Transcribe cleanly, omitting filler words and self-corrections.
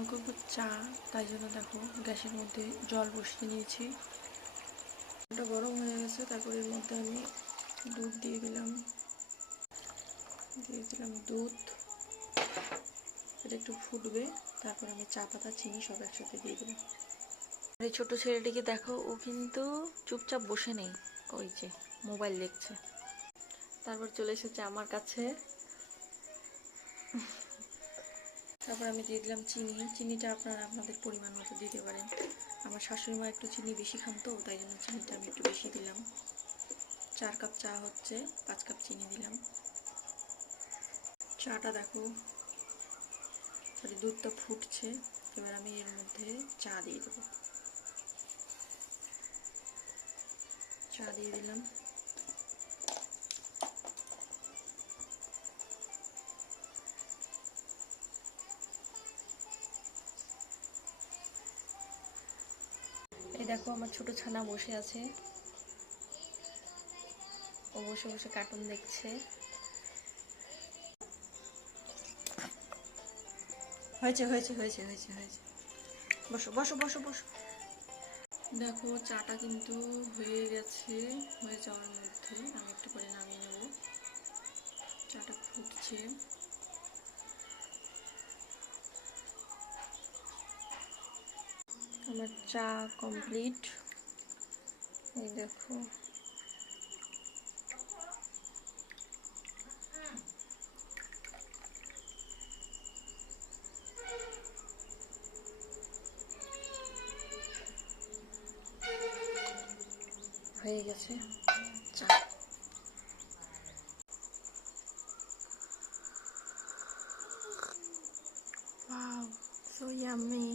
আমি করবো চা, তাই জন্য দেখো গ্যাসের মধ্যে জল বসিয়ে নিয়েছি। ওটা গরম হয়ে গেছে, তারপর এর মধ্যে আমি দুধ দিয়ে দিলাম দুধ। এটা একটু ফুটবে, তারপর আমি চা পাতা চিনি সব একসাথে দিয়ে দেবো। এই ছোট ছেলেটিকে দেখো, ও কিন্তু চুপচাপ বসে নেই, ওই যে মোবাইল দেখছে। তারপর চলে এসেছে আমার কাছে। তারপর আমি দিয়ে দিলাম চিনি। চিনিটা আপনারা আপনাদের পরিমাণ মতো দিতে পারেন। আমার শাশুড়ি মা একটু চিনি বেশি খান তো, তাই জন্য চিনিটা আমি একটু বেশি দিলাম। 4 কাপ চা হচ্ছে, 5 কাপ চিনি দিলাম। চাটা দেখো, দুধটা ফুটছে। এবার আমি এর মধ্যে চা দিয়ে দেবো। চা দিয়ে দিলাম। এই দেখো আমার ছোট ছানা বসে আছে, ও বসে বসে কার্টুন দেখছে। হয়েছে হয়েছে হয়েছে হয়েছে হয়েছে, বসো বসো বসো বসো। দেখো চাটা কিন্তু হয়ে গেছে, হয়ে যাওয়ার মধ্যে আমি একটু করে নামিয়ে নেব। চাটা ফুটছে। আমার চা কমপ্লিট। এই দেখো, হয়ে গেছে চা। Wow, so yummy.